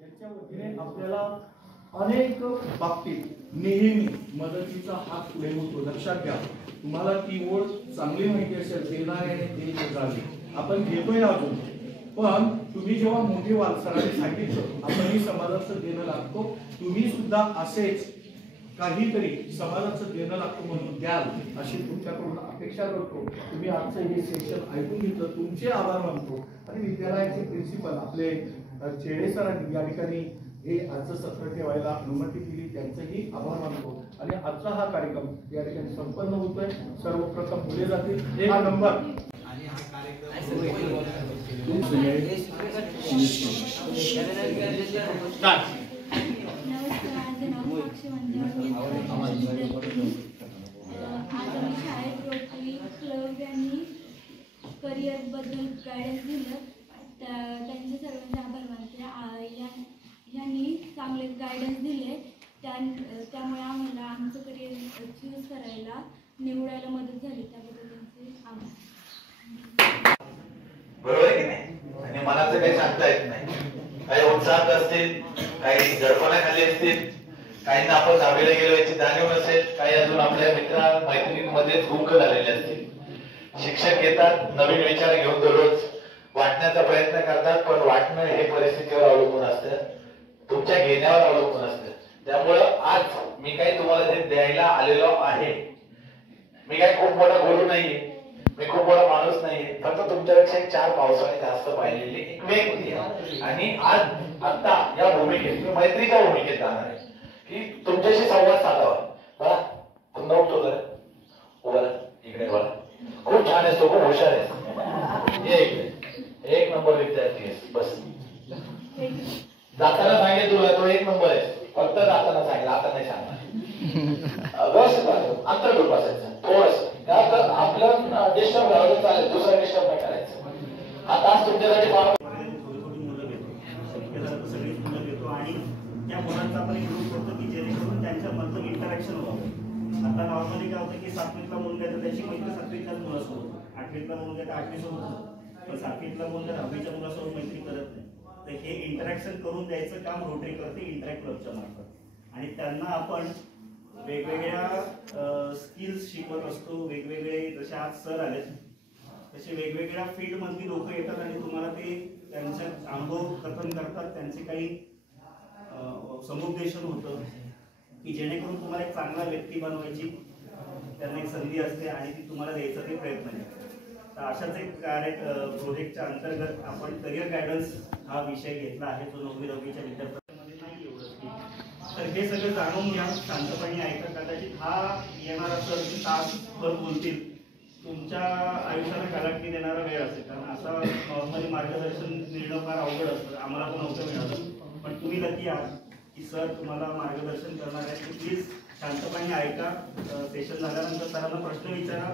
यांच्या वतीने आपल्याला अनेक बाबतीत नेहमी मदतीचा हात पुढे होतो। लक्षात घ्या, तुम्हाला ती ओळ चांगली माहिती असेल, देणाऱ्याने ते जगावे। आपण घेतोय अजून, पण तुम्ही जेव्हा मोठे व्हाल, सरांनी सांगितलं आपणही समाजाचं देणं लागतो, तुम्ही सुद्धा असेच काहीतरी समाजाचं देणं लागतो म्हणून द्याल अशी तुमच्याकडून अपेक्षा करतो। तुम्ही आजचं हे सेशन ऐकून घेतलं, तुमचे आभार मानतो आणि विद्यालयाचे प्रिन्सिपल आपले चेडे सरांनी या ठिकाणी हे आजचं सत्र ठेवायला अनुमती दिली, त्यांचेही आभार मानतो। आणि आजचा हा कार्यक्रम या ठिकाणी संपन्न होतोय। सर्वप्रथम पुढे जातील हा नंबर आणि हा कार्यक्रम करिअर बद्दल गायडन्स दिलं, त्यांचे सर्वांचे आभार मानते। यांनी चांगले गायडन्स दिले, त्यामुळे आम्हाला आमचं करिअर चूज करायला निवडायला मदत झाली, त्याबद्दल त्यांचे आभार। बरोबर आहे की नाही? आणि मनाचं काही सांगता येत नाही, काही उत्साहात असतील, काही दडपणाखाली असतील, काहींना आपण दहावीला गेलो याची जाणीव नसेल, काही अजून आपल्या मित्र मैत्रिणींमध्ये गुंग झालेले असतील। शिक्षक येतात, नवीन विचार घेऊन दररोज वाटण्याचा प्रयत्न करतात, पण वाटणं हे परिस्थितीवर अवलंबून असतं, तुमच्या घेण्यावर अवलंबून असतं। त्यामुळं आज मी काही तुम्हाला जे द्यायला आलेलो आहे, मी काही खूप मोठा गुरु नाहीये, मी खूप मोठा माणूस नाहीये, फक्त तुमच्यापेक्षा 4 पावसाळे जास्त पाहिलेली एक व्यक्ती आहे। आणि आज आता या भूमिकेत मी मैत्रीच्या भूमिकेत जाणार आहे की तुमच्याशी संवाद साधावा। बघा, पुन्हा उठतो जरा, उभा इकडे बघा, खूप छान आहेस, तो खूप हुशार आहे, एक नंबर विद्यार्थी आहेस। बस जाताना सांगितलं तुला, तो 1 नंबर आहे, फक्त जाताना सांगितलं, आता नाही सांगणार। व्यवस्थित अंतर ठेवून बसायचं थोडस, आपलं डिस्टर्ब करायचं चालेल, दुसरा डिस्टर्ब नाही करायचं। हा तास तुमच्यासाठी आणि त्या मुलांचा आपण एक ग्रुप करतो की जेणेकरून त्यांच्यामधलं इंटरॅक्शन व्हावं। आता नॉर्मली काय होतं की 7वीतला मुलगा तर त्याची मैत्री 7वीतल्याच मुलासोबत, 8वीतला मुलगा तर 8वी सोबत, पण 7वीतला मुलगा 10वीच्या मुलासोबत मैत्री करत नाही। तर हे इंटरॅक्शन करून द्यायचं काम रोटरी करते इंटरॅक्ट क्लबच्या मार्फत। आणि त्यांना आपण वेगवेगळ्या स्किल्स शिकवत असतो, वेगवेगळे, जसे आज सर आलेत तसे वेगवेगळ्या फील्डमधली लोक येतात आणि तुम्हाला ते त्यांचे अनुभव कथन करतात, त्यांचे काही समुपदेशन होतं की जेणेकरून तुम्हाला एक चांगला व्यक्ती बनवायची त्यांना एक संधी असते आणि ती तुम्हाला द्यायचा ते प्रयत्न करतात। तर अशाच एक प्रोजेक्टच्या अंतर्गत आपण करिअर गायडन्स हा विषय घेतला आहे, जो 9वी 10वीच्या विद्यार्थ्यांमध्ये नाही एवढं। तर हे सगळं जाणून घ्या, शांतपणे ऐका। कदाचित हा येणारा सर तासभर बोलतील, तुमच्या आयुष्याला कलाटणी देणारा वेळ असेल, कारण असा नॉर्मली मार्गदर्शन मिळणं फार अवघड असतं, आम्हाला पण नव्हतं मिळालं, पण तुम्ही लकी आहात की सर तुम्हाला मार्गदर्शन करणार आहेत। प्लीज शांतपणे ऐका, सेशन झाल्यानंतर सरांना प्रश्न विचारा।